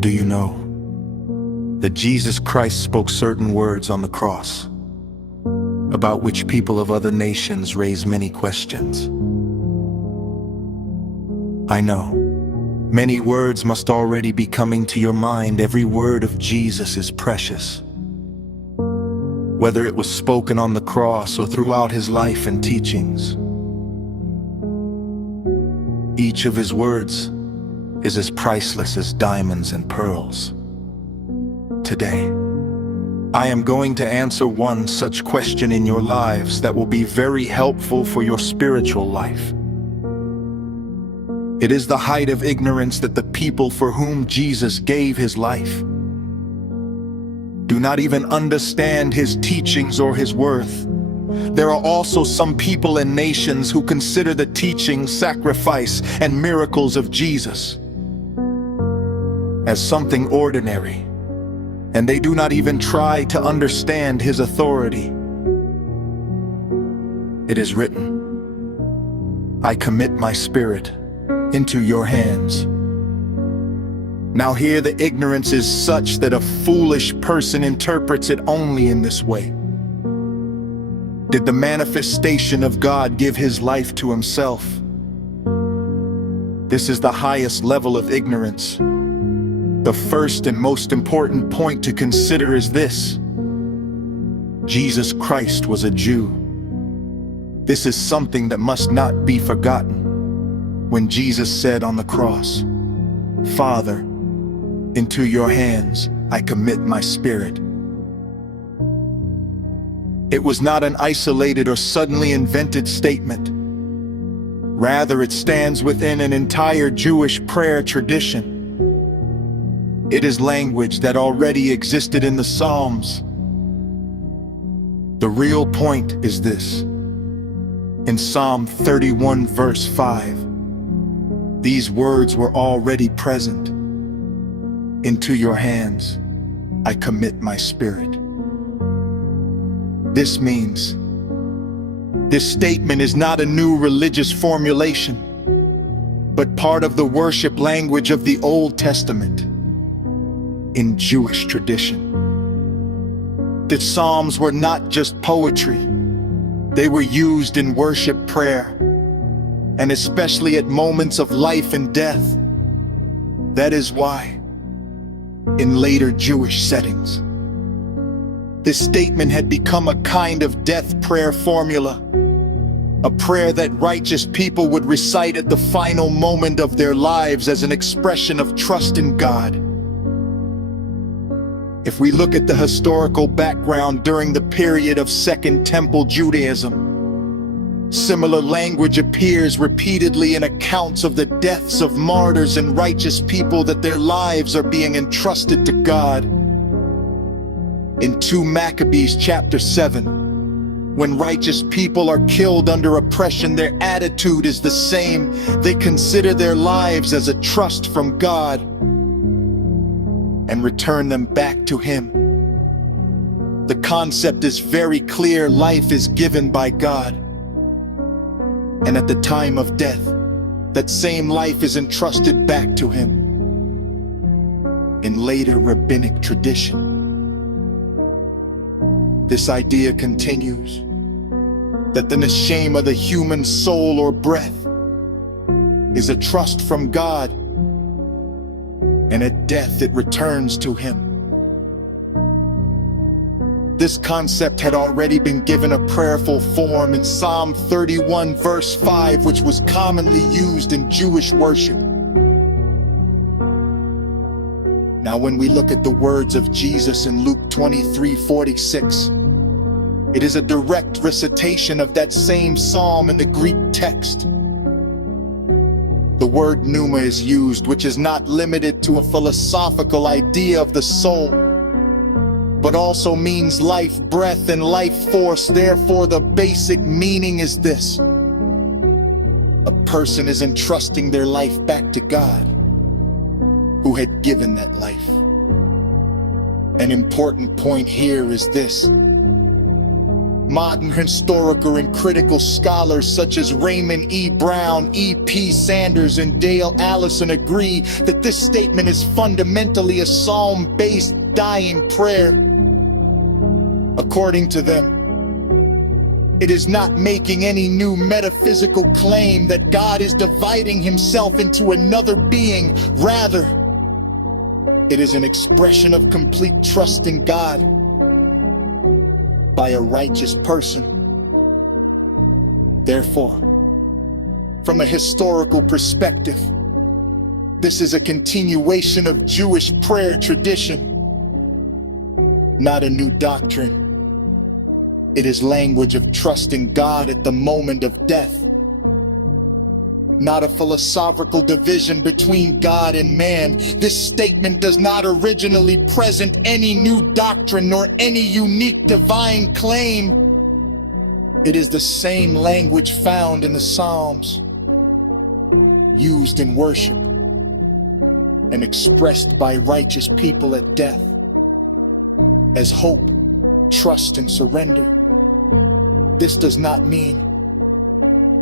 Do you know that Jesus Christ spoke certain words on the cross, about which people of other nations raise many questions? I know, many words must already be coming to your mind. Every word of Jesus is precious. Whether it was spoken on the cross or throughout his life and teachings, each of his words is as priceless as diamonds and pearls. Today, I am going to answer one such question in your lives that will be very helpful for your spiritual life. It is the height of ignorance that the people for whom Jesus gave his life do not even understand his teachings or his worth. There are also some people and nations who consider the teachings, sacrifice, and miracles of Jesus as something ordinary, and they do not even try to understand his authority. It is written, "I commit my spirit into your hands." Now here the ignorance is such that a foolish person interprets it only in this way. Did the manifestation of God give his life to himself? This is the highest level of ignorance. The first and most important point to consider is this: Jesus Christ was a Jew. This is something that must not be forgotten. When Jesus said on the cross, "Father, into your hands I commit my spirit," it was not an isolated or suddenly invented statement. Rather, it stands within an entire Jewish prayer tradition. It is language that already existed in the Psalms. The real point is this: in Psalm 31 verse 5, these words were already present. "Into your hands I commit my spirit." This means this statement is not a new religious formulation, but part of the worship language of the Old Testament. In Jewish tradition, the Psalms were not just poetry. They were used in worship prayer, and especially at moments of life and death. That is why, in later Jewish settings, this statement had become a kind of death prayer formula, a prayer that righteous people would recite at the final moment of their lives as an expression of trust in God. If we look at the historical background during the period of Second Temple Judaism, similar language appears repeatedly in accounts of the deaths of martyrs and righteous people, that their lives are being entrusted to God. In 2 Maccabees chapter 7, when righteous people are killed under oppression, their attitude is the same. They consider their lives as a trust from God and return them back to him. The concept is very clear: life is given by God, and at the time of death, that same life is entrusted back to him. In later rabbinic tradition, this idea continues that the neshama of the human soul or breath is a trust from God, and at death it returns to him. This concept had already been given a prayerful form in Psalm 31 verse 5, which was commonly used in Jewish worship. Now, when we look at the words of Jesus in Luke 23:46, it is a direct recitation of that same psalm in the Greek text. The word pneuma is used, which is not limited to a philosophical idea of the soul, but also means life, breath, and life force. Therefore, the basic meaning is this: a person is entrusting their life back to God, who had given that life. An important point here is this: Modern historical and critical scholars such as Raymond E. Brown, E.P. Sanders, and Dale Allison agree that this statement is fundamentally a psalm-based dying prayer. According to them, it is not making any new metaphysical claim that God is dividing himself into another being. Rather, it is an expression of complete trust in God by a righteous person. Therefore, from a historical perspective, this is a continuation of Jewish prayer tradition, not a new doctrine. It is language of trusting God at the moment of death, not a philosophical division between God and man. This statement does not originally present any new doctrine nor any unique divine claim. It is the same language found in the Psalms, used in worship and expressed by righteous people at death as hope, trust, and surrender. This does not mean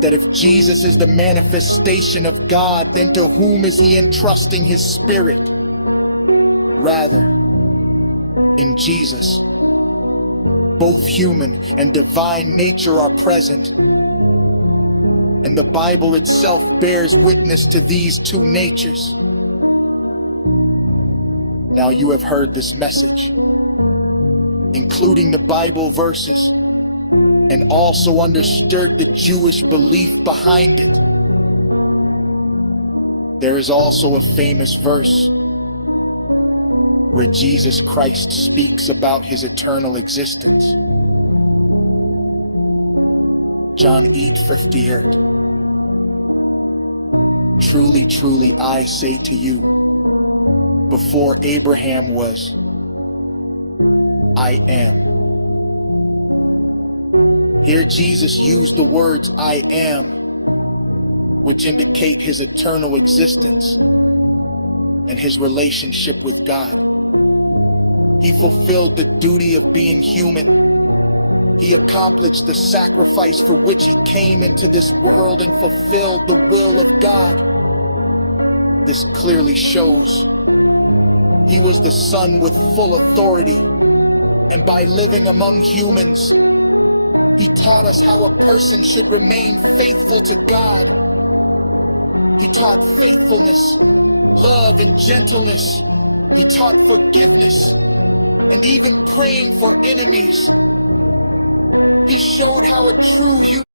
that if Jesus is the manifestation of God, then to whom is he entrusting his spirit? Rather, in Jesus, both human and divine nature are present, and the Bible itself bears witness to these two natures. Now you have heard this message, including the Bible verses, and also understood the Jewish belief behind it. There is also a famous verse where Jesus Christ speaks about his eternal existence. John 8:58. Truly, truly, I say to you, before Abraham was, I am. Here Jesus used the words I am, which indicate his eternal existence and his relationship with God. He fulfilled the duty of being human. He accomplished the sacrifice for which he came into this world and fulfilled the will of God. This clearly shows he was the Son with full authority, and by living among humans, he taught us how a person should remain faithful to God. He taught faithfulness, love, and gentleness. He taught forgiveness, and even praying for enemies. He showed how a true human